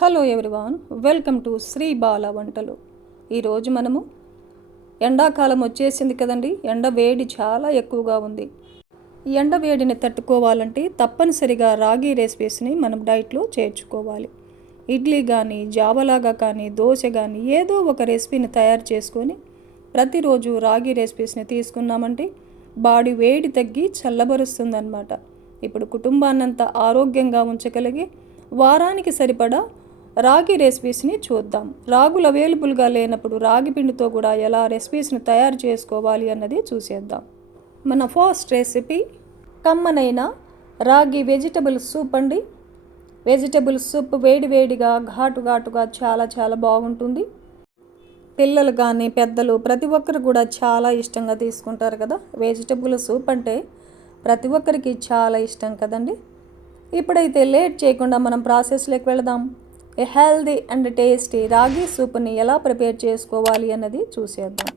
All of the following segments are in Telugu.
Hello everyone welcome to Sri Bala వంటలు. ఈరోజు మనము ఎండాకాలం వచ్చేసింది కదండి ఎండ వేడి చాలా ఎక్కువగా ఉంది. ఎండ వేడిని తట్టుకోవాలంటే తప్పనిసరిగా రాగి రెసిపీస్ని మనం డైట్లో చేర్చుకోవాలి. ఇడ్లీ కానీ జావలాగా కానీ దోశ కానీ ఏదో ఒక రెసిపీని తయారు చేసుకొని ప్రతిరోజు రాగి రెసిపీస్ని తీసుకున్నామంటే బాడీ వేడి తగ్గి చల్లబరుస్తుందన్నమాట. ఇప్పుడు కుటుంబాన్నంతా ఆరోగ్యంగా ఉంచగలిగి వారానికి సరిపడా రాగి రెసిపీస్ని చూద్దాం. రాగులు అవైలబుల్గా లేనప్పుడు రాగి పిండితో కూడా ఎలా రెసిపీస్ని తయారు చేసుకోవాలి అన్నది చూసేద్దాం. మన ఫస్ట్ రెసిపీ కమ్మనైన రాగి వెజిటబుల్ సూప్ అండి. వెజిటబుల్ సూప్ వేడి వేడిగా ఘాటు ఘాటుగా చాలా చాలా బాగుంటుంది. పిల్లలు కానీ పెద్దలు ప్రతి ఒక్కరు కూడా చాలా ఇష్టంగా తీసుకుంటారు కదా. వెజిటబుల్ సూప్ అంటే ప్రతి ఒక్కరికి చాలా ఇష్టం కదండి. ఇప్పుడైతే లేట్ చేయకుండా మనం ప్రాసెస్లోకి వెళదాం. ఏ హెల్దీ అండ్ టేస్టీ రాగి సూప్ని ఎలా ప్రిపేర్ చేసుకోవాలి అన్నది చూసేద్దాం.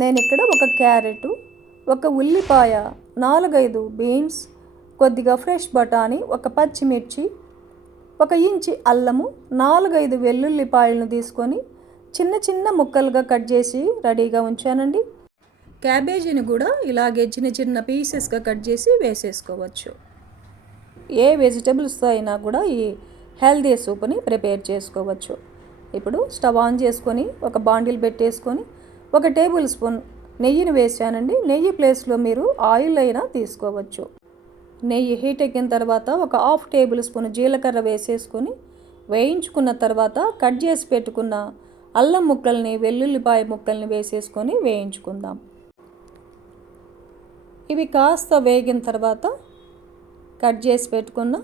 నేను ఇక్కడ ఒక క్యారెట్ ఒక ఉల్లిపాయ నాలుగైదు బీన్స్ కొద్దిగా ఫ్రెష్ బఠానీ ఒక పచ్చిమిర్చి ఒక ఇంచి అల్లము నాలుగైదు వెల్లుల్లిపాయలను తీసుకొని చిన్న చిన్న ముక్కలుగా కట్ చేసి రెడీగా ఉంచానండి. క్యాబేజీని కూడా ఇలాగే చిన్న చిన్న పీసెస్గా కట్ చేసి వేసేసుకోవచ్చు. ఏ వెజిటబుల్స్తో అయినా కూడా ఈ హెల్దీ సూప్ని ప్రిపేర్ చేసుకోవచ్చు. ఇప్పుడు స్టవ్ ఆన్ చేసుకొని ఒక బాండిల్ పెట్టేసుకొని ఒక టేబుల్ స్పూన్ నెయ్యిని వేసానండి. నెయ్యి ప్లేస్లో మీరు ఆయిల్ అయినా తీసుకోవచ్చు. నెయ్యి హీట్ ఎక్కిన తర్వాత ఒక హాఫ్ టేబుల్ స్పూన్ జీలకర్ర వేసేసుకొని వేయించుకున్న తర్వాత కట్ చేసి పెట్టుకున్న అల్లం ముక్కల్ని వెల్లుల్లిపాయ ముక్కల్ని వేసేసుకొని వేయించుకుందాం. ఇవి కాస్త వేగిన తర్వాత కట్ చేసి పెట్టుకున్న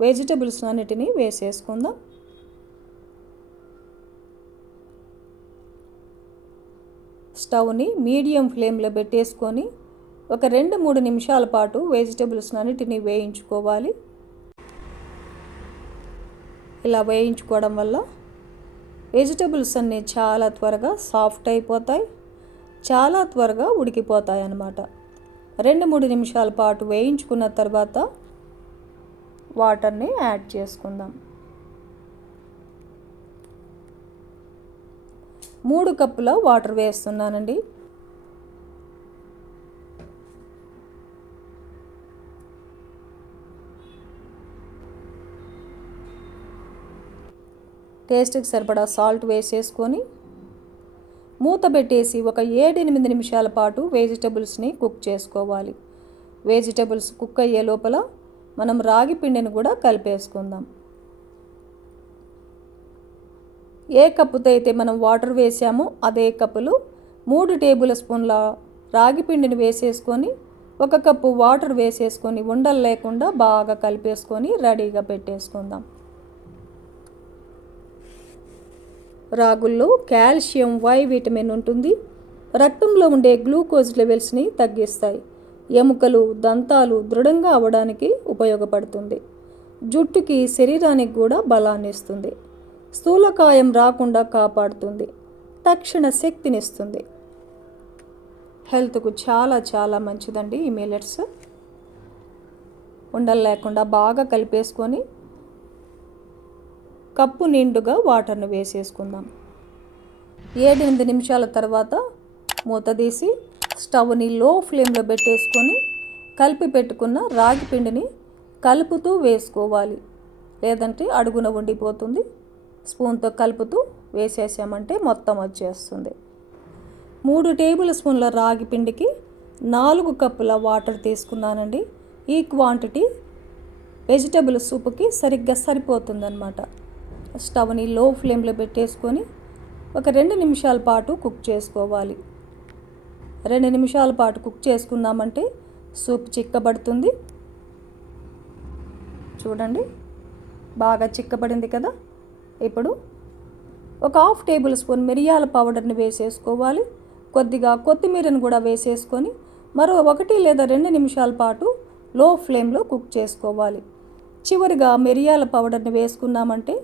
వెజిటబుల్స్ అన్నిటినీ వేసేసుకుందాం. స్టవ్ని మీడియం ఫ్లేమ్లో పెట్టేసుకొని ఒక రెండు మూడు నిమిషాల పాటు వెజిటబుల్స్ అన్నిటినీ వేయించుకోవాలి. ఇలా వేయించుకోవడం వల్ల వెజిటబుల్స్ అన్నీ చాలా త్వరగా సాఫ్ట్ అయిపోతాయి చాలా త్వరగా ఉడికిపోతాయి అన్నమాట. రెండు మూడు నిమిషాల పాటు వేయించుకున్న తర్వాత వాటర్ని యాడ్ చేసుకుందాం. మూడు కప్పుల వాటర్ వేస్తున్నానండి. టేస్ట్కి సరిపడా సాల్ట్ వేసేసుకొని మూత పెట్టేసి ఒక ఏడెనిమిది నిమిషాల పాటు వెజిటబుల్స్ని కుక్ చేసుకోవాలి. వెజిటబుల్స్ కుక్ అయ్యే లోపల మనం రాగి పిండిని కూడా కలిపేసుకుందాం. ఏ కప్పుతో అయితే మనం వాటర్ వేసామో అదే కప్పులు మూడు టేబుల్ స్పూన్ల రాగి పిండిని వేసేసుకొని ఒక కప్పు వాటర్ వేసేసుకొని ఉండలు లేకుండా బాగా కలిపేసుకొని రెడీగా పెట్టేసుకుందాం. రాగుల్లో కాల్షియం వై విటమిన్ ఉంటుంది. రక్తంలో ఉండే గ్లూకోజ్ లెవెల్స్ని తగ్గిస్తాయి. ఎముకలు దంతాలు దృఢంగా అవ్వడానికి ఉపయోగపడుతుంది. జుట్టుకి శరీరానికి కూడా బలాన్ని ఇస్తుంది. స్థూలకాయం రాకుండా కాపాడుతుంది. తక్షణ శక్తినిస్తుంది హెల్త్కు చాలా చాలా మంచిదండి ఈ మిల్లెట్స్. ఉండలు లేకుండా బాగా కలిపేసుకొని కప్పు నిండుగా వాటర్ను వేసేసుకుందాం. ఏడెనిమిది నిమిషాల తర్వాత మూత తీసి స్టవ్ని లో ఫ్లేమ్లో పెట్టేసుకొని కలిపి పెట్టుకున్న రాగి పిండిని కలుపుతూ వేసుకోవాలి. లేదంటే అడుగున ఉండిపోతుంది. స్పూన్తో కలుపుతూ వేసేసామంటే మొత్తం వచ్చేస్తుంది. మూడు టేబుల్ స్పూన్ల రాగి పిండికి నాలుగు కప్పుల వాటర్ తీసుకున్నానండి. ఈ క్వాంటిటీ వెజిటబుల్ సూప్కి సరిగ్గా సరిపోతుందన్నమాట. స్టవ్ని లో ఫ్లేమ్లో పెట్టేసుకొని ఒక రెండు నిమిషాల పాటు కుక్ చేసుకోవాలి. రెండు నిమిషాల పాటు కుక్ చేసుకున్నామంటే సూప్ చిక్కబడుతుంది. చూడండి బాగా చిక్కబడింది కదా? ఇప్పుడు ఒక హాఫ్ టేబుల్ స్పూన్ మిరియాల పౌడర్ని వేసేసుకోవాలి. కొద్దిగా కొత్తిమీరను కూడా వేసేసుకొని మరో ఒకటి లేదా రెండు నిమిషాల పాటు లో ఫ్లేమ్లో కుక్ చేసుకోవాలి. చివరిగా మిరియాల పౌడర్ని వేసుకున్నామంటే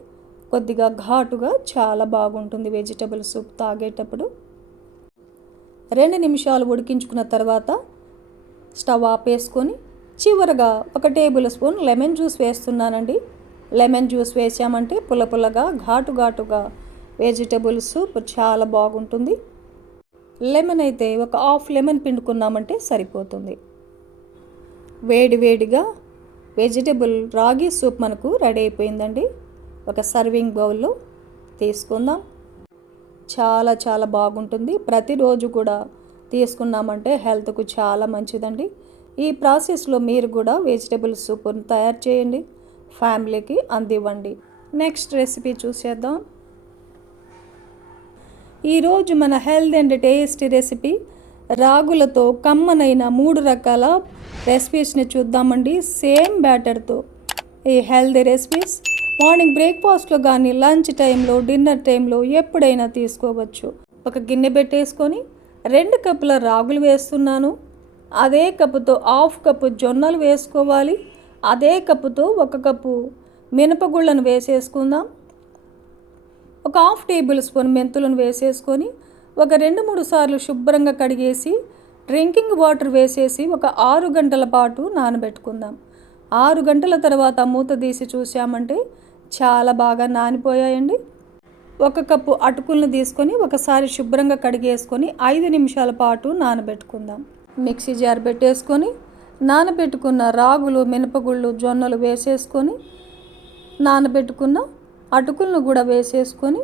కొద్దిగా ఘాటుగా చాలా బాగుంటుంది వెజిటబుల్ సూప్ తాగేటప్పుడు. రెండు నిమిషాలు ఉడికించుకున్న తర్వాత స్టవ్ ఆపేసుకొని చివరగా ఒక టేబుల్ స్పూన్ లెమన్ జ్యూస్ వేస్తున్నానండి. లెమన్ జ్యూస్ వేసామంటే పుల్ల పుల్లగా ఘాటు ఘాటుగా వెజిటబుల్ సూప్ చాలా బాగుంటుంది. లెమన్ అయితే ఒక హాఫ్ లెమన్ పిండుకున్నామంటే సరిపోతుంది. వేడి వేడిగా వెజిటబుల్ రాగి సూప్ మనకు రెడీ అయిపోయిందండి. ఒక సర్వింగ్ బౌల్లో తీసుకుందాం. చాలా చాలా బాగుంటుంది. ప్రతిరోజు కూడా తీసుకున్నామంటే హెల్త్కు చాలా మంచిదండి. ఈ ప్రాసెస్లో మీరు కూడా వెజిటబుల్ సూప్ను తయారు చేయండి. ఫ్యామిలీకి అందివ్వండి. నెక్స్ట్ రెసిపీ చూసేద్దాం. ఈరోజు మన హెల్త్ అండ్ టేస్టీ రెసిపీ రాగులతో కమ్మనైన మూడు రకాల రెసిపీస్ని చూద్దామండి. సేమ్ బ్యాటర్తో. ఈ హెల్తీ రెసిపీస్ మార్నింగ్ బ్రేక్ఫాస్ట్లో కానీ లంచ్ టైంలో డిన్నర్ టైంలో ఎప్పుడైనా తీసుకోవచ్చు. ఒక గిన్నె పెట్టేసుకొని రెండు కప్పుల రాగులు వేస్తున్నాను. అదే కప్పుతో హాఫ్ కప్పు జొన్నలు వేసుకోవాలి. అదే కప్పుతో ఒక కప్పు మినపగుళ్ళను వేసేసుకుందాం. ఒక హాఫ్ టేబుల్ స్పూన్ మెంతులను వేసేసుకొని ఒక రెండు మూడు సార్లు శుభ్రంగా కడిగేసి డ్రింకింగ్ వాటర్ వేసేసి ఒక ఆరు గంటల పాటు నానబెట్టుకుందాం. ఆరు గంటల తర్వాత మూత తీసి చూసామంటే చాలా బాగా నానిపోయాయండి. ఒక కప్పు అటుకులను తీసుకొని ఒకసారి శుభ్రంగా కడిగేసుకొని ఐదు నిమిషాల పాటు నానబెట్టుకుందాం. మిక్సీ జార్ పెట్టేసుకొని నానబెట్టుకున్న రాగులు మినపగుళ్ళు జొన్నలు వేసేసుకొని నానబెట్టుకున్న అటుకులను కూడా వేసేసుకొని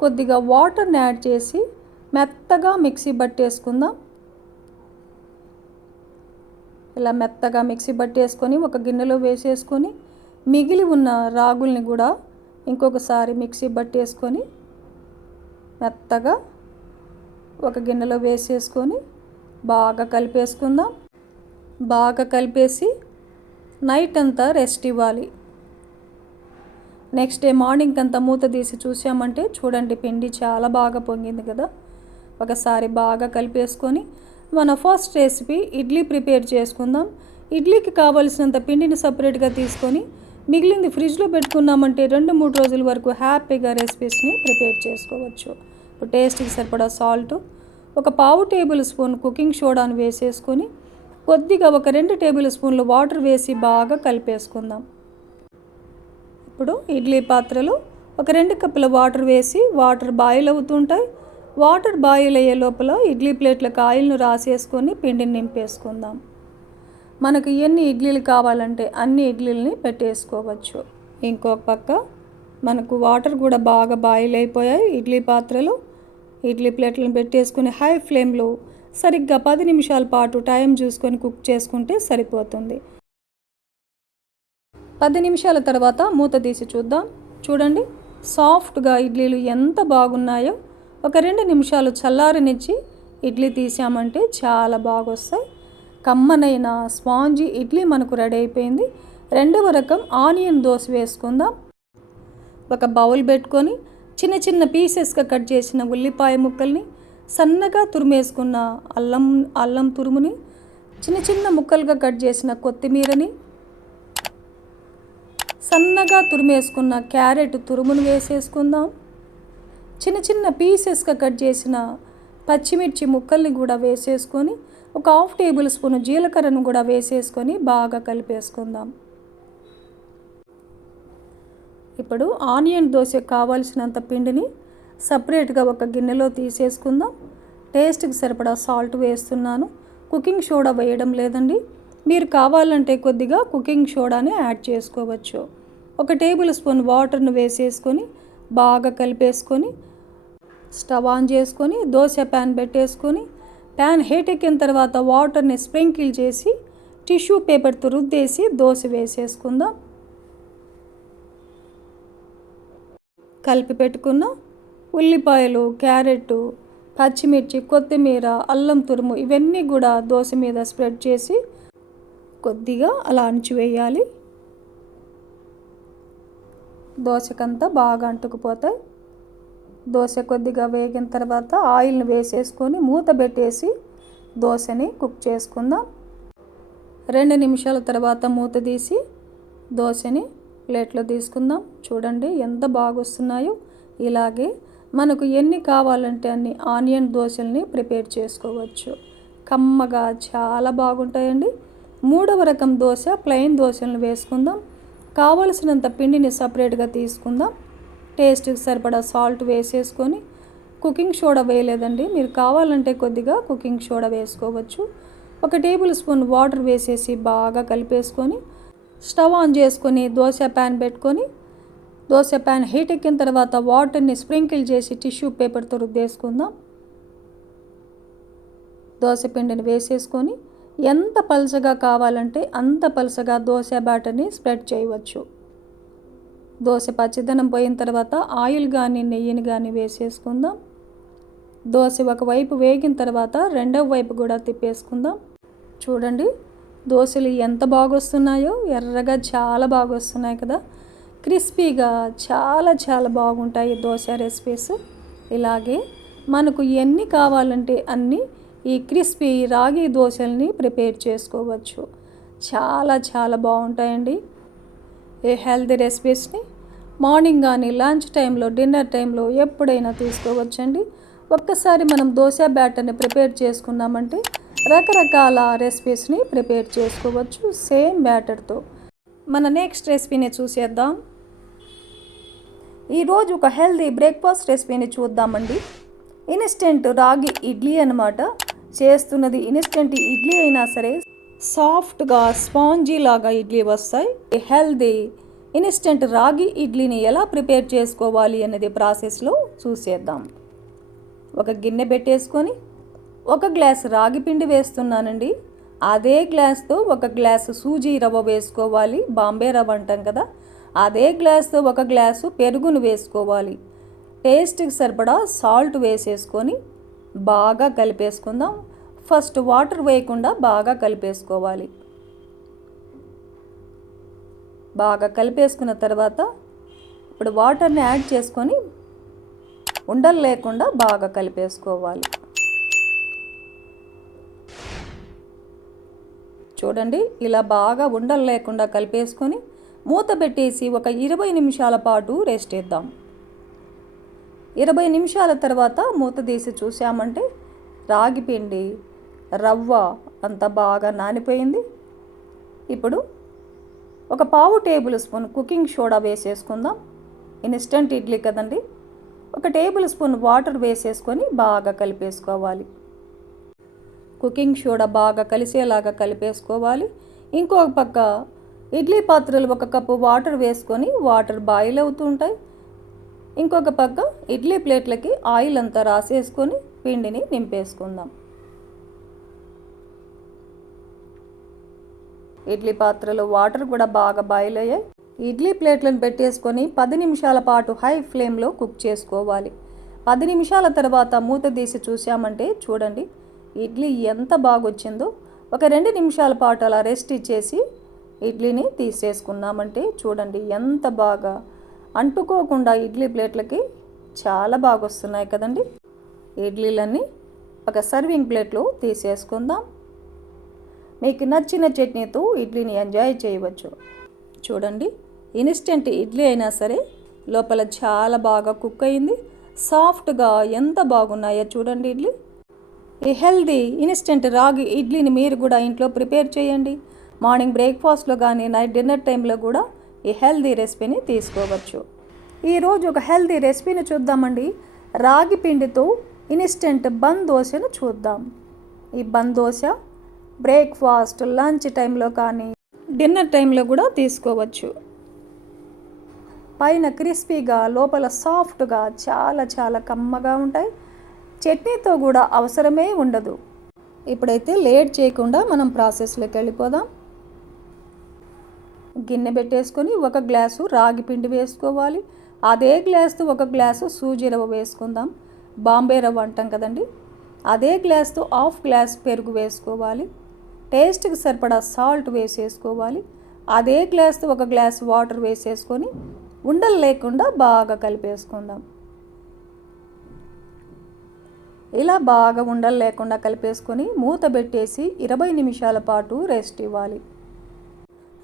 కొద్దిగా వాటర్ని యాడ్ చేసి మెత్తగా మిక్సీ పట్టేసుకుందాం. ఇలా మెత్తగా మిక్సీ పట్టేసుకొని ఒక గిన్నెలో వేసేసుకొని మిగిలి ఉన్న రాగుల్ని కూడా ఇంకొకసారి మిక్సీ పట్టేసుకొని మెత్తగా ఒక గిన్నెలో వేసేసుకొని బాగా కలిపేసుకుందాం. బాగా కలిపేసి నైట్ అంతా రెస్ట్ ఇవ్వాలి. నెక్స్ట్ డే మార్నింగ్ అంతా మూత తీసి చూసామంటే చూడండి పిండి చాలా బాగా పొంగింది కదా. ఒకసారి బాగా కలిపేసుకొని మన ఫస్ట్ రెసిపీ ఇడ్లీ ప్రిపేర్ చేసుకుందాం. ఇడ్లీకి కావలసినంత పిండిని సపరేట్గా తీసుకొని మిగిలింది ఫ్రిడ్జ్లో పెట్టుకున్నామంటే రెండు మూడు రోజుల వరకు హ్యాపీగా రెసిపీస్ని ప్రిపేర్ చేసుకోవచ్చు. ఇప్పుడు టేస్ట్కి సరిపడా సాల్ట్ ఒక పావు టేబుల్ స్పూన్ కుకింగ్ సోడాను వేసేసుకొని కొద్దిగా ఒక రెండు టేబుల్ స్పూన్లు వాటర్ వేసి బాగా కలిపేసుకుందాం. ఇప్పుడు ఇడ్లీ పాత్రలో ఒక రెండు కప్పుల వాటర్ వేసి వాటర్ బాయిల్ అవుతుంటాయి. వాటర్ బాయిల్ అయ్యే లోపల ఇడ్లీ ప్లేట్లకు ఆయిల్ను రాసేసుకొని పిండిని నింపేసుకుందాం. మనకు ఎన్ని ఇడ్లీలు కావాలంటే అన్ని ఇడ్లీలని పెట్టేసుకోవచ్చు. ఇంకొక పక్క మనకు వాటర్ కూడా బాగా బాయిల్ అయిపోయాయి. ఇడ్లీ పాత్రలు ఇడ్లీ ప్లేట్లను పెట్టేసుకుని హై ఫ్లేమ్లో సరిగ్గా పది నిమిషాల పాటు టైం చూసుకొని కుక్ చేసుకుంటే సరిపోతుంది. పది నిమిషాల తర్వాత మూత తీసి చూద్దాం. చూడండి సాఫ్ట్గా ఇడ్లీలు ఎంత బాగున్నాయో. ఒక రెండు నిమిషాలు చల్లారనిచ్చి ఇడ్లీ తీసామంటే చాలా బాగొస్తాయి. కమ్మనైన స్పాంజీ ఇడ్లీ మనకు రెడీ అయిపోయింది. రెండవ రకం ఆనియన్ దోశ వేసుకుందాం. ఒక బౌల్ పెట్టుకొని చిన్న చిన్న పీసెస్గా కట్ చేసిన ఉల్లిపాయ ముక్కల్ని సన్నగా తురిమేసుకున్న అల్లం అల్లం తురుముని చిన్న చిన్న ముక్కలుగా కట్ చేసిన కొత్తిమీరని సన్నగా తురిమేసుకున్న క్యారెట్ తురుమును వేసేసుకుందాం. చిన్న చిన్న పీసెస్గా కట్ చేసిన పచ్చిమిర్చి ముక్కల్ని కూడా వేసేసుకొని ఒక హాఫ్ టేబుల్ స్పూన్ జీలకర్రను కూడా వేసేసుకొని బాగా కలిపేసుకుందాం. ఇప్పుడు ఆనియన్ దోశ కావాల్సినంత పిండిని సపరేట్గా ఒక గిన్నెలో తీసేసుకుందాం. టేస్ట్కి సరిపడా సాల్ట్ వేస్తున్నాను. కుకింగ్ సోడా వేయడం లేదండి. మీరు కావాలంటే కొద్దిగా కుకింగ్ సోడాని యాడ్ చేసుకోవచ్చు. ఒక టేబుల్ స్పూన్ వాటర్ను వేసేసుకొని బాగా కలిపేసుకొని స్టవ్ ఆన్ చేసుకొని దోశ ప్యాన్ పెట్టేసుకొని ప్యాన్ హీట్ ఎక్కిన తర్వాత వాటర్ని స్ప్రింకిల్ చేసి టిష్యూ పేపర్తో రుద్దేసి దోశ వేసేసుకుందాం. కలిపి పెట్టుకున్న. ఉల్లిపాయలు క్యారెట్ పచ్చిమిర్చి కొత్తిమీర అల్లం తురుము ఇవన్నీ కూడా దోశ మీద స్ప్రెడ్ చేసి కొద్దిగా అలా అణిచివేయాలి దోశకంతా బాగా అంటుకుపోతాయి. దోశ కొద్దిగా వేగిన తర్వాత ఆయిల్ని వేసేసుకొని మూత పెట్టేసి దోశని కుక్ చేసుకుందాం. రెండు నిమిషాల తర్వాత మూత తీసి దోశని ప్లేట్లో తీసుకుందాం. చూడండి ఎంత బాగా వస్తున్నాయో ఇలాగే మనకు ఎన్ని కావాలంటే అన్ని ఆనియన్ దోశల్ని ప్రిపేర్ చేసుకోవచ్చు. కమ్మగా చాలా బాగుంటాయండి. మూడవ రకం దోశ ప్లెయిన్ దోశలను వేసుకుందాం. కావలసినంత పిండిని సపరేట్గా తీసుకుందాం. టేస్ట్కి సరిపడా సాల్ట్ వేసేసుకొని కుకింగ్ సోడా వేయలేదండి. మీరు కావాలంటే కొద్దిగా కుకింగ్ సోడా వేసుకోవచ్చు. ఒక టేబుల్ స్పూన్ వాటర్ వేసేసి బాగా కలిపేసుకొని స్టవ్ ఆన్ చేసుకొని దోశ ప్యాన్ పెట్టుకొని దోశ ప్యాన్ హీట్ ఎక్కిన తర్వాత వాటర్ని స్ప్రింకిల్ చేసి టిష్యూ పేపర్తో రుద్దేసుకుందాం. దోశ పిండిని వేసేసుకొని ఎంత పలసగా కావాలంటే అంత పలసగా దోశ బ్యాటర్ని స్ప్రెడ్ చేయవచ్చు. దోశ పచ్చిదనం పోయిన తర్వాత ఆయిల్ కానీ నెయ్యిని కానీ వేసేసుకుందాం. దోశ ఒకవైపు వేగిన తర్వాత రెండవ వైపు కూడా తిప్పేసుకుందాం. చూడండి దోశలు ఎంత బాగొస్తున్నాయో ఎర్రగా చాలా బాగా వస్తున్నాయి కదా. క్రిస్పీగా చాలా చాలా బాగుంటాయి దోశ రెసిపీస్. ఇలాగే మనకు ఎన్ని కావాలంటే అన్నీ ఈ క్రిస్పీ రాగి దోశల్ని ప్రిపేర్ చేసుకోవచ్చు. చాలా చాలా బాగుంటాయండి. ఏ హెల్తీ రెసిపీస్ని మార్నింగ్ కానీ లంచ్ టైంలో డిన్నర్ టైంలో ఎప్పుడైనా తీసుకోవచ్చండి. ఒక్కసారి మనం దోశ బ్యాటర్ని ప్రిపేర్ చేసుకున్నామంటే రకరకాల రెసిపీస్ని ప్రిపేర్ చేసుకోవచ్చు సేమ్ బ్యాటర్తో. మన నెక్స్ట్ రెసిపీని చూసేద్దాం. ఈరోజు ఒక హెల్దీ బ్రేక్ఫాస్ట్ రెసిపీని చూద్దామండి. ఇన్స్టెంట్ రాగి ఇడ్లీ అనమాట చేస్తున్నది ఇన్స్టెంట్ ఇడ్లీ అయినా సరే సాఫ్ట్గా స్పాంజీ లాగా ఇడ్లీ వస్తాయి. హెల్దీ ఇన్స్టెంట్ రాగి ఇడ్లీని ఎలా ప్రిపేర్ చేసుకోవాలి అనేది ప్రాసెస్లో చూసేద్దాం. ఒక గిన్నె పెట్టేసుకొని ఒక గ్లాస్ రాగి పిండి వేస్తున్నానండి. అదే గ్లాస్తో ఒక గ్లాసు సూజీ రవ్వ వేసుకోవాలి. బాంబే రవ్వ అంటాం కదా అదే గ్లాస్తో ఒక గ్లాసు పెరుగును వేసుకోవాలి. టేస్ట్కి సరిపడా సాల్ట్ వేసేసుకొని బాగా కలిపేసుకుందాం. ఫస్ట్ వాటర్ వేయకుండా బాగా కలిపేసుకోవాలి. బాగా కలిపేసుకున్న తర్వాత ఇప్పుడు వాటర్ని యాడ్ చేసుకొని ఉండలు లేకుండా బాగా కలిపేసుకోవాలి. చూడండి ఇలా బాగా ఉండలు లేకుండా కలిపేసుకొని మూత పెట్టేసి ఒక ఇరవై నిమిషాల పాటు రెస్ట్ ఇద్దాం ఇరవై నిమిషాల తర్వాత మూత తీసి చూసామంటే రాగి పిండి రవ్వ అంతా బాగా నానిపోయింది. ఇప్పుడు ఒక పావు టేబుల్ స్పూన్ కుకింగ్ సోడా వేసేసుకుందాం. ఇన్స్టంట్ ఇడ్లీ కదండి. ఒక టేబుల్ స్పూన్ వాటర్ వేసేసుకొని బాగా కలిపేసుకోవాలి. కుకింగ్ సోడా బాగా కలిసేలాగా కలిపేసుకోవాలి. ఇంకొక పక్క ఇడ్లీ పాత్రలు ఒక కప్పు వాటర్ వేసుకొని వాటర్ బాయిల్ అవుతూ ఉంటాయి. ఇంకొక పక్క ఇడ్లీ ప్లేట్లకి ఆయిల్ అంతా రాసేసుకొని పిండిని నింపేసుకుందాం. ఇడ్లీ పాత్రలో వాటర్ కూడా బాగా బాయిల్ అయ్యాయి ఇడ్లీ ప్లేట్లను పెట్టేసుకొని పది నిమిషాల పాటు హై ఫ్లేమ్లో కుక్ చేసుకోవాలి. పది నిమిషాల తర్వాత మూత తీసి చూసామంటే చూడండి ఇడ్లీ ఎంత బాగొచ్చిందో. ఒక రెండు నిమిషాల పాటు అలా రెస్ట్ ఇచ్చేసి ఇడ్లీని తీసేసుకున్నామంటే చూడండి ఎంత బాగా అంటుకోకుండా ఇడ్లీ ప్లేట్లకి చాలా బాగా వస్తున్నాయి కదండి. ఇడ్లీలన్నీ ఒక సర్వింగ్ ప్లేట్లో తీసేసుకుందాం. మీకు నచ్చిన చట్నీతో ఇడ్లీని ఎంజాయ్ చేయవచ్చు. చూడండి ఇన్స్టెంట్ ఇడ్లీ అయినా సరే లోపల చాలా బాగా కుక్ అయింది. సాఫ్ట్గా ఎంత బాగున్నాయో చూడండి ఇడ్లీ. ఈ హెల్దీ ఇన్స్టెంట్ రాగి ఇడ్లీని మీరు కూడా ఇంట్లో ప్రిపేర్ చేయండి. మార్నింగ్ బ్రేక్ఫాస్ట్లో కానీ నైట్ డిన్నర్ టైంలో కూడా ఈ హెల్దీ రెసిపీని తీసుకోవచ్చు. ఈరోజు ఒక హెల్దీ రెసిపీని చూద్దామండి. రాగి పిండితో ఇన్స్టెంట్ బంద్ దోశను చూద్దాం. ఈ బంద్ దోశ బ్రేక్ఫాస్ట్ లంచ్ టైంలో కానీ డిన్నర్ టైంలో కూడా తీసుకోవచ్చు. పైన క్రిస్పీగా లోపల సాఫ్ట్గా చాలా చాలా కమ్మగా ఉంటాయి. చట్నీతో కూడా అవసరమే ఉండదు. ఇప్పుడైతే లేట్ చేయకుండా మనం ప్రాసెస్లోకి వెళ్ళిపోదాం. గిన్నె పెట్టేసుకొని ఒక గ్లాసు రాగి పిండి వేసుకోవాలి. అదే గ్లాస్తో ఒక గ్లాసు సూజీ రవ్వ వేసుకుందాం. బాంబే రవ్వ అంటాం కదండి. అదే గ్లాస్తో హాఫ్ గ్లాస్ పెరుగు వేసుకోవాలి. టేస్ట్కి సరిపడా సాల్ట్ వేసేసుకోవాలి. అదే గ్లాస్తో ఒక గ్లాస్ వాటర్ వేసేసుకొని ఉండలు లేకుండా బాగా కలిపేసుకుందాం. ఇలా బాగా ఉండలు లేకుండా కలిపేసుకొని మూత పెట్టేసి ఇరవై నిమిషాల పాటు రెస్ట్ ఇవ్వాలి.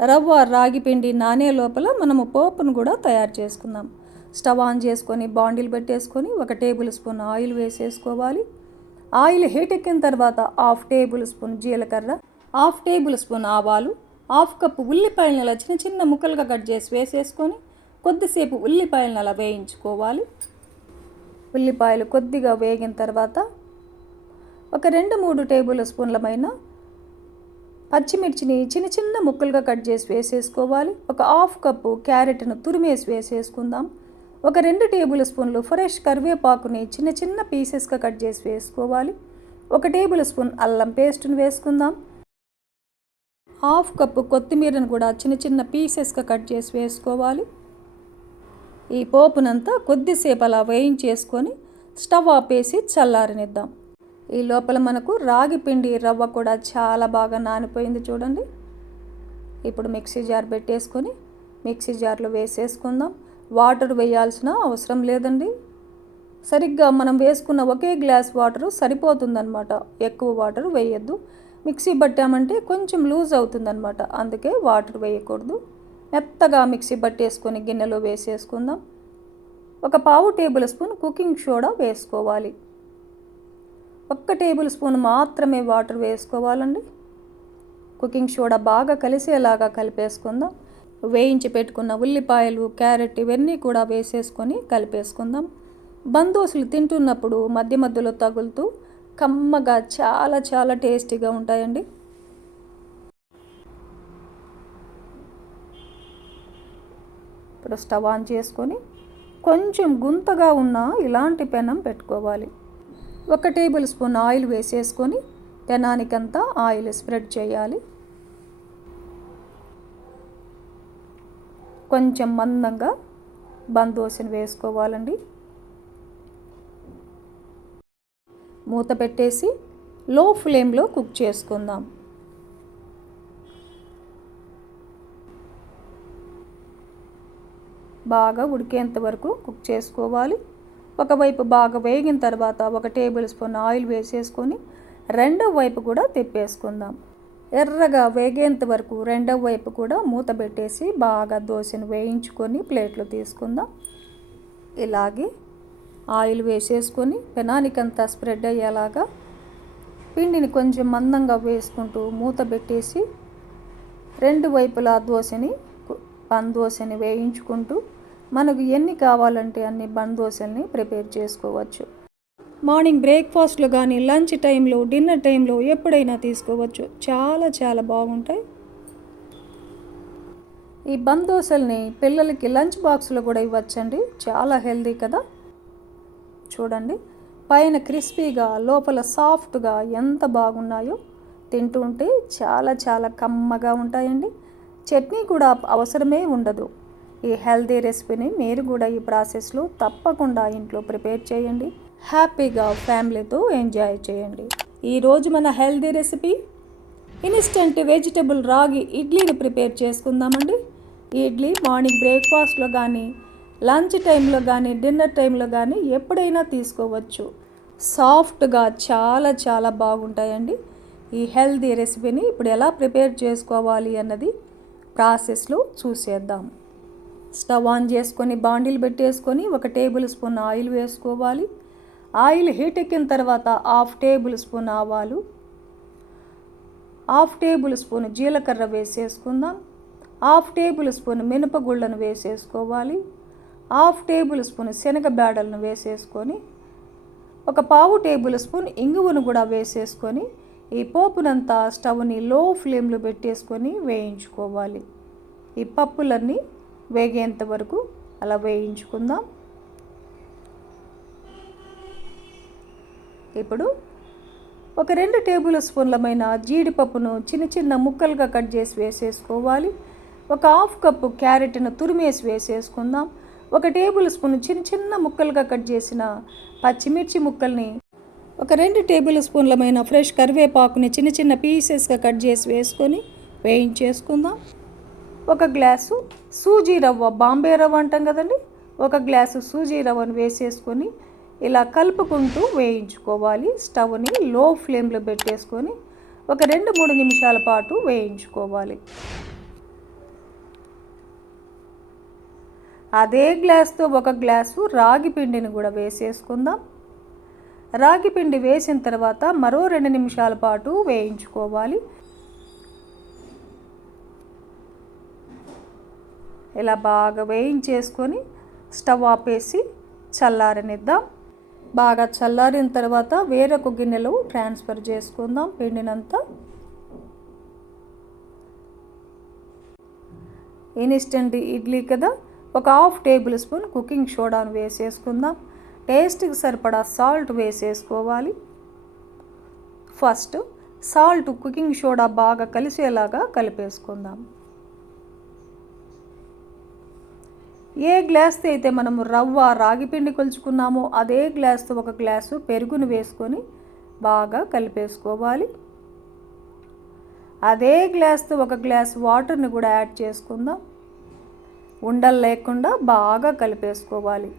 రవ్వ రాగి పిండి నానే లోపల మనము పోపును కూడా తయారు చేసుకుందాం. స్టవ్ ఆన్ చేసుకొని బాండిల్ పెట్టేసుకొని ఒక టేబుల్ స్పూన్ ఆయిల్ వేసేసుకోవాలి. ఆయిల్ హీట్ ఎక్కిన తర్వాత హాఫ్ టేబుల్ స్పూన్ జీలకర్ర హాఫ్ టేబుల్ స్పూన్ ఆవాలు హాఫ్ కప్పు ఉల్లిపాయలను అలా చిన్న చిన్న ముక్కలుగా కట్ చేసి వేసేసుకొని కొద్దిసేపు ఉల్లిపాయలను అలా వేయించుకోవాలి. ఉల్లిపాయలు కొద్దిగా వేగిన తర్వాత ఒక రెండు మూడు టేబుల్ స్పూన్లమైన పచ్చిమిర్చిని చిన్న చిన్న ముక్కలుగా కట్ చేసి వేసేసుకోవాలి. ఒక హాఫ్ కప్పు క్యారెట్ను తురిమేసి వేసేసుకుందాం. ఒక రెండు టేబుల్ స్పూన్లు ఫ్రెష్ కరివేపాకుని చిన్న చిన్న పీసెస్గా కట్ చేసి వేసుకోవాలి. ఒక టేబుల్ స్పూన్ అల్లం పేస్ట్ను వేసుకుందాం. హాఫ్ కప్పు కొత్తిమీరను కూడా చిన్న చిన్న పీసెస్గా కట్ చేసి వేసుకోవాలి. ఈ పోపునంతా కొద్దిసేపు అలా వేయించేసుకొని స్టవ్ ఆపేసి చల్లారనిద్దాం. ఈ లోపల మనకు రాగి పిండి రవ్వ కూడా చాలా బాగా నానిపోయింది చూడండి. ఇప్పుడు మిక్సీ జార్ పెట్టేసుకొని మిక్సీ జార్లో వేసేసుకుందాం. వాటర్ వేయాల్సిన అవసరం లేదండి. సరిగ్గా మనం వేసుకున్న ఒకే గ్లాస్ వాటర్ సరిపోతుందన్నమాట. ఎక్కువ వాటర్ వేయద్దు. మిక్సీ పట్టామంటే కొంచెం లూజ్ అవుతుందన్నమాట. అందుకే వాటర్ వేయకూడదు. మెత్తగా మిక్సీ పట్టేసుకొని గిన్నెలో వేసేసుకుందాం. ఒక పావు టేబుల్ స్పూన్ కుకింగ్ సోడా వేసుకోవాలి. ఒక్క టేబుల్ స్పూన్ మాత్రమే వాటర్ వేసుకోవాలండి. కుకింగ్ సోడా బాగా కలిసేలాగా కలిపేసుకుందాం. వేయించి పెట్టుకున్న ఉల్లిపాయలు క్యారెట్ ఇవన్నీ కూడా వేసేసుకొని కలిపేసుకుందాం. బందోసులు తింటున్నప్పుడు మధ్య మధ్యలో తగులుతూ కమ్మగా చాలా చాలా టేస్టీగా ఉంటాయండి. ఇప్పుడు స్టవ్ ఆన్ చేసుకొని కొంచెం గుంతగా ఉన్న ఇలాంటి పెనం పెట్టుకోవాలి. ఒక టేబుల్ స్పూన్ ఆయిల్ వేసేసుకొని పెనానికంతా ఆయిల్ స్ప్రెడ్ చేయాలి. కొంచెం మందంగా బందోసిని వేసుకోవాలండి. మూత పెట్టేసి లో ఫ్లేమ్లో కుక్ చేసుకుందాం. బాగా ఉడికేంత వరకు కుక్ చేసుకోవాలి. ఒకవైపు బాగా వేగిన తర్వాత ఒక టేబుల్ స్పూన్ ఆయిల్ వేసేసుకొని రెండవ వైపు కూడా తిప్పేసుకుందాం. ఎర్రగా వేగేంత వరకు రెండవ వైపు కూడా మూత పెట్టేసి బాగా దోశను వేయించుకొని ప్లేట్లో తీసుకుందాం. ఇలాగే ఆయిల్ వేసేసుకొని పెనానికంతా స్ప్రెడ్ అయ్యేలాగా పిండిని కొంచెం మందంగా వేసుకుంటూ మూత పెట్టేసి రెండు వైపులా దోశని పన్ దోశని వేయించుకుంటూ మనకు ఎన్ని కావాలంటే అన్ని బన్ దోశల్ని ప్రిపేర్ చేసుకోవచ్చు. మార్నింగ్ బ్రేక్ఫాస్ట్లో కానీ లంచ్ టైంలో డిన్నర్ టైంలో ఎప్పుడైనా తీసుకోవచ్చు. చాలా చాలా బాగుంటాయి. ఈ బన్ దోశల్ని పిల్లలకి లంచ్ బాక్స్లో కూడా ఇవ్వచ్చండి. చాలా హెల్దీ కదా. చూడండి. పైన క్రిస్పీగా లోపల సాఫ్ట్గా ఎంత బాగున్నాయో తింటుంటే చాలా చాలా కమ్మగా ఉంటాయండి. చట్నీ కూడా అవసరమే ఉండదు. ఈ హెల్దీ రెసిపీని మీరు కూడా ఈ ప్రాసెస్లో తప్పకుండా ఇంట్లో ప్రిపేర్ చేయండి. హ్యాపీగా ఫ్యామిలీతో ఎంజాయ్ చేయండి. ఈరోజు మన హెల్దీ రెసిపీ? ఇన్స్టెంట్ వెజిటబుల్ రాగి ఇడ్లీని ప్రిపేర్ చేసుకుందామండి. ఈ ఇడ్లీ మార్నింగ్ బ్రేక్ఫాస్ట్లో కానీ లంచ్ టైంలో కానీ డిన్నర్ టైంలో కానీ ఎప్పుడైనా తీసుకోవచ్చు. సాఫ్ట్గా చాలా చాలా బాగుంటాయండి. ఈ హెల్దీ రెసిపీని ఇప్పుడు ఎలా ప్రిపేర్ చేసుకోవాలి అన్నది ప్రాసెస్లో చూసేద్దాం. స్టవ్ ఆన్ చేసుకొని బాండిల్ పెట్టేసుకొని ఒక టేబుల్ స్పూన్ ఆయిల్ వేసుకోవాలి. ఆయిల్ హీట్ ఎక్కిన తర్వాత హాఫ్ టేబుల్ స్పూన్ ఆవాలు హాఫ్ టేబుల్ స్పూన్ జీలకర్ర వేసేసుకుందాం హాఫ్ టేబుల్ స్పూన్ మినపగుళ్ళను వేసేసుకోవాలి. హాఫ్ టేబుల్ స్పూన్ శనగ బేడలను వేసేసుకొని ఒక పావు టేబుల్ స్పూన్ ఇంగువను కూడా వేసేసుకొని ఈ పోపునంతా స్టవ్ని లో ఫ్లేమ్లో పెట్టేసుకొని వేయించుకోవాలి. ఈ పప్పులన్నీ వేగేంత వరకు అలా వేయించుకుందాం. ఇప్పుడు ఒక రెండు టేబుల్ స్పూన్లమైన జీడిపప్పును చిన్న చిన్న ముక్కలుగా కట్ చేసి వేసేసుకోవాలి. ఒక హాఫ్ కప్పు క్యారెట్ను తురిమేసి వేసేసుకుందాం. ఒక టేబుల్ స్పూన్ చిన్న చిన్న ముక్కలుగా కట్ చేసిన పచ్చిమిర్చి ముక్కల్ని ఒక రెండు టేబుల్ స్పూన్లమైన ఫ్రెష్ కరివేపాకుని చిన్న చిన్న పీసెస్గా కట్ చేసి వేసుకొని వేయించేసుకుందాం. ఒక గ్లాసు సూజీ రవ్వ బాంబే రవ్వ అంటాం కదండి? ఒక గ్లాసు సూజీ రవ్వను వేసేసుకొని ఇలా కలుపుకుంటూ వేయించుకోవాలి. స్టవ్ని లో ఫ్లేమ్లో పెట్టేసుకొని ఒక రెండు మూడు నిమిషాల పాటు వేయించుకోవాలి. అదే గ్లాస్తో ఒక గ్లాసు రాగి పిండిని కూడా వేసేసుకుందాం. రాగి పిండి వేసిన తర్వాత మరో రెండు నిమిషాల పాటు వేయించుకోవాలి. ఇలా బాగా వేయించేసుకొని స్టవ్ ఆపేసి చల్లారనిద్దాం. బాగా చల్లారిన తర్వాత వేరొక గిన్నెలో ట్రాన్స్ఫర్ చేసుకుందాం పిండినంతా. ఇన్స్టెంట్ ఇడ్లీ కదా? ఒక హాఫ్ టేబుల్ స్పూన్ కుకింగ్ సోడాను వేసేసుకుందాం. టేస్ట్కి సరిపడా సాల్ట్ వేసేసుకోవాలి. ఫస్ట్ సాల్ట్ కుకింగ్ సోడా బాగా కలిసేలాగా కలిపేసుకుందాం. ఏ గ్లాస్తో అయితే మనము రవ్వ రాగిపిండి కొలుచుకున్నామో అదే గ్లాస్తో ఒక గ్లాసు పెరుగును వేసుకొని బాగా కలిపేసుకోవాలి. అదే గ్లాస్తో ఒక గ్లాస్ వాటర్ని కూడా యాడ్ చేసుకుందాం. ఉండలు లేకుండా బాగా కలిపేసుకోవాలి.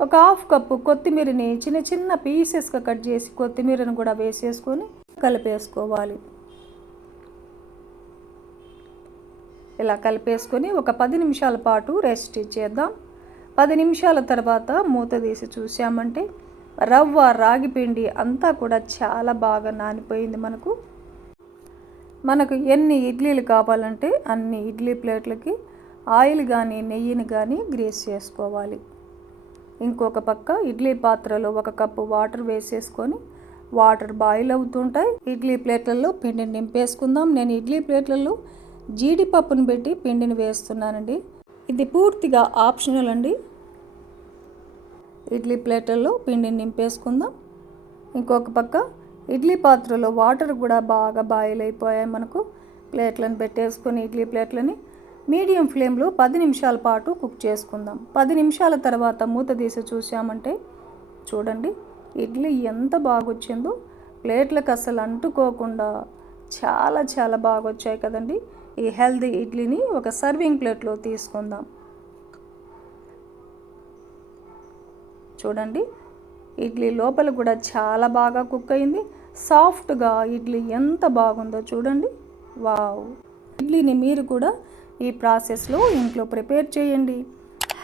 ఒక హాఫ్ కప్పు కొత్తిమీరని చిన్న చిన్న పీసెస్గా కట్ చేసి కొత్తిమీరను కూడా వేసేసుకొని కలిపేసుకోవాలి. ఇలా కలిపేసుకొని ఒక పది నిమిషాల పాటు రెస్ట్ ఇచ్చేద్దాం. పది నిమిషాల తర్వాత మూత తీసి చూసామంటే రవ్వ రాగి పిండి అంతా కూడా చాలా బాగా నానిపోయింది మనకు. మనకు ఎన్ని ఇడ్లీలు కావాలంటే అన్ని ఇడ్లీ ప్లేట్లకి ఆయిల్ కానీ నెయ్యిని కానీ గ్రీస్ చేసుకోవాలి. ఇంకొక పక్క ఇడ్లీ పాత్రలో ఒక కప్పు వాటర్ వేసేసుకొని వాటర్ బాయిల్ అవుతుంటాయి. ఇడ్లీ ప్లేట్లలో పిండిని నింపేసుకుందాం. నేను ఇడ్లీ ప్లేట్లలో జీడిపప్పును పెట్టి పిండిని వేస్తున్నానండి. ఇది పూర్తిగా ఆప్షనల్ అండి. ఇడ్లీ ప్లేట్లలో పిండిని నింపేసుకుందాం. ఇంకొక పక్క ఇడ్లీ పాత్రలో వాటర్ కూడా బాగా బాయిల్ అయిపోయాయి మనకు. ప్లేట్లను పెట్టేసుకొని ఇడ్లీ ప్లేట్లని మీడియం ఫ్లేమ్లో పది నిమిషాల పాటు కుక్ చేసుకుందాం. పది నిమిషాల తర్వాత మూత తీసి చూసామంటే చూడండి ఇడ్లీ ఎంత బాగా వచ్చిందో ప్లేట్లకు అసలు అంటుకోకుండా చాలా చాలా బాగా వచ్చాయి కదండి. ఈ హెల్దీ ఇడ్లీని ఒక సర్వింగ్ ప్లేట్లో తీసుకుందాం. చూడండి ఇడ్లీ లోపల కూడా చాలా బాగా కుక్ అయింది. సాఫ్ట్గా ఇడ్లీ ఎంత బాగుందో చూడండి. వావ్! ఇడ్లీని మీరు కూడా ఈ ప్రాసెస్లో ఇంట్లో ప్రిపేర్ చేయండి.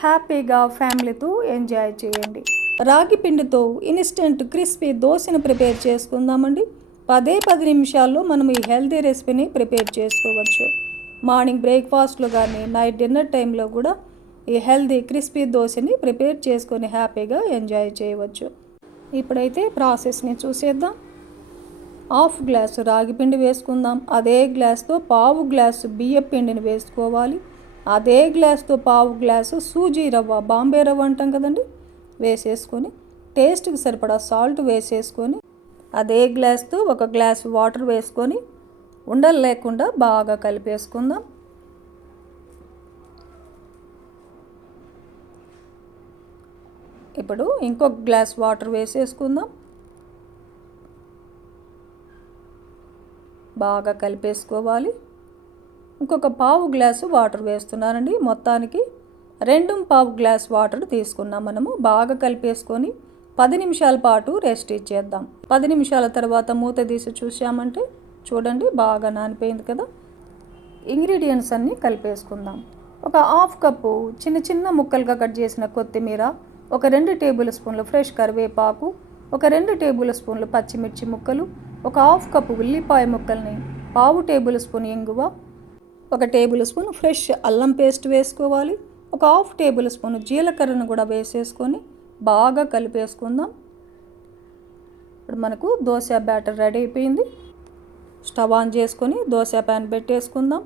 హ్యాపీగా ఫ్యామిలీతో ఎంజాయ్ చేయండి. రాగి పిండితో ఇన్స్టెంట్ క్రిస్పీ దోశను ప్రిపేర్ చేసుకుందామండి. పదే పది నిమిషాల్లో మనం ఈ హెల్తీ రెసిపీని ప్రిపేర్ చేసుకోవచ్చు. మార్నింగ్ బ్రేక్ఫాస్ట్లో కానీ నైట్ డిన్నర్ టైంలో కూడా ఈ హెల్తీ క్రిస్పీ దోశని ప్రిపేర్ చేసుకొని హ్యాపీగా ఎంజాయ్ చేయవచ్చు. ఇప్పుడైతే ప్రాసెస్ని చూసేద్దాం. హాఫ్ గ్లాసు రాగి పిండి వేసుకుందాం. అదే గ్లాస్తో పావు గ్లాసు బియ్య పిండిని వేసుకోవాలి. అదే గ్లాస్తో పావు గ్లాసు సూజీ రవ్వ బాంబే రవ్వ అంటాం కదండి? వేసేసుకొని టేస్ట్కి సరిపడా సాల్ట్ వేసేసుకొని అదే గ్లాస్తో ఒక గ్లాస్ వాటర్ వేసుకొని ఉండలు లేకుండా బాగా కలిపేసుకుందాం. ఇప్పుడు ఇంకొక గ్లాస్ వాటర్ వేసేసుకుందాం. బాగా కలిపేసుకోవాలి. ఇంకొక పావు గ్లాసు వాటర్ వేస్తున్నానండి. మొత్తానికి రెండు పావు గ్లాస్ వాటర్ తీసుకున్నాం మనము. బాగా కలిపేసుకొని పది నిమిషాల పాటు రెస్ట్ ఇచ్చేద్దాం. పది నిమిషాల తర్వాత మూత తీసి చూసామంటే చూడండి బాగా నానిపోయింది కదా. ఇంగ్రీడియంట్స్ అన్నీ కలిపేసుకుందాం. ఒక హాఫ్ కప్పు చిన్న చిన్న ముక్కలుగా కట్ చేసిన కొత్తిమీర ఒక రెండు టేబుల్ స్పూన్లు ఫ్రెష్ కరివేపాకు ఒక రెండు టేబుల్ స్పూన్లు పచ్చిమిర్చి ముక్కలు ఒక హాఫ్ కప్పు ఉల్లిపాయ ముక్కల్ని పావు టేబుల్ స్పూన్ ఇంగువ ఒక టేబుల్ స్పూన్ ఫ్రెష్ అల్లం పేస్ట్ వేసుకోవాలి ఒక హాఫ్ టేబుల్ స్పూన్ జీలకర్రను కూడా వేసేసుకొని బాగా కలిపేసుకుందాం. ఇప్పుడు మనకు దోశ బ్యాటర్ రెడీ అయిపోయింది. స్టవ్ ఆన్ చేసుకొని దోశ ప్యాన్ పెట్టేసుకుందాం.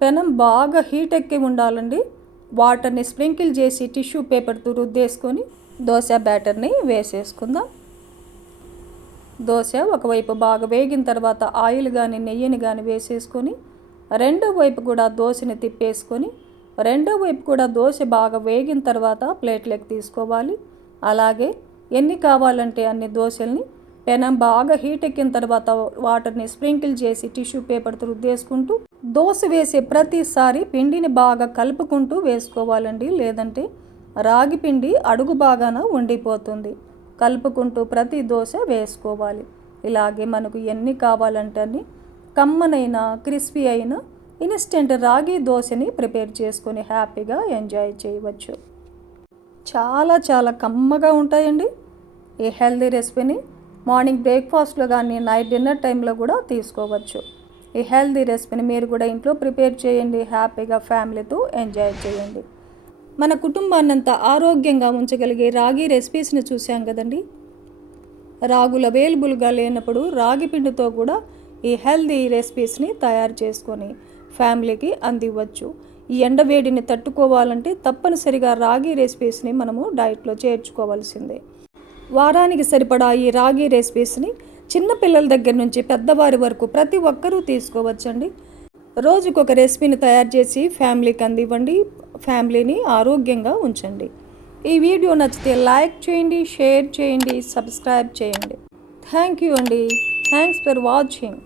పెనం బాగా హీట్ ఎక్కి ఉండాలండి. వాటర్ని స్ప్రింకిల్ చేసి టిష్యూ పేపర్తో రుద్దేసుకొని దోశ బ్యాటర్ని వేసేసుకుందాం. దోశ ఒకవైపు బాగా వేగిన తర్వాత ఆయిల్ కానీ నెయ్యిని కానీ వేసేసుకొని రెండో వైపు కూడా దోశని తిప్పేసుకొని రెండో వైపు కూడా దోశ బాగా వేగిన తర్వాత ప్లేట్లోకి తీసుకోవాలి. అలాగే ఎన్ని కావాలంటే అన్ని దోశల్ని పెనం బాగా హీట్ ఎక్కిన తర్వాత వాటర్ని స్ప్రింకిల్ చేసి టిష్యూ పేపర్తో రుద్దేసుకుంటూ దోశ వేసే ప్రతిసారి పిండిని బాగా కలుపుకుంటూ వేసుకోవాలండి. లేదంటే రాగి పిండి అడుగు బాగాన ఉండిపోతుంది. కలుపుకుంటూ ప్రతి దోశ వేసుకోవాలి. ఇలాగే మనకు ఎన్ని కావాలంటే అన్ని కమ్మనైన క్రిస్పీ అయిన ఇన్స్టెంట్ రాగి దోశని ప్రిపేర్ చేసుకొని హ్యాపీగా ఎంజాయ్ చేయవచ్చు. చాలా చాలా కమ్మగా ఉంటాయండి. ఈ హెల్దీ రెసిపీని మార్నింగ్ బ్రేక్ఫాస్ట్లో కానీ నైట్ డిన్నర్ టైంలో కూడా తీసుకోవచ్చు. ఈ హెల్దీ రెసిపీని మీరు కూడా ఇంట్లో ప్రిపేర్ చేయండి. హ్యాపీగా ఫ్యామిలీతో ఎంజాయ్ చేయండి. మన కుటుంబాన్నంత ఆరోగ్యంగా ఉంచగలిగే రాగి రెసిపీస్ని చూసాం కదండి. రాగులు అవైలబుల్గా లేనప్పుడు రాగి పిండితో కూడా ఈ హెల్దీ రెసిపీస్ని తయారు చేసుకొని ఫ్యామిలీకి అందివ్వచ్చు. ఈ ఎండవేడిని తట్టుకోవాలంటే తప్పనిసరిగా రాగి రెసిపీస్ని మనము డైట్లో చేర్చుకోవాల్సిందే. వారానికి సరిపడా ఈ రాగి రెసిపీస్ని చిన్నపిల్లల దగ్గర నుంచి పెద్దవారి వరకు ప్రతి ఒక్కరూ తీసుకోవచ్చండి. రోజుకొక రెసిపీని తయారు చేసి ఫ్యామిలీకి అందివ్వండి. ఫ్యామిలీని ఆరోగ్యంగా ఉంచండి. ఈ వీడియో నచ్చితే లైక్ చేయండి షేర్ చేయండి సబ్స్క్రైబ్ చేయండి. థ్యాంక్ యూ అండి. Thanks for watching.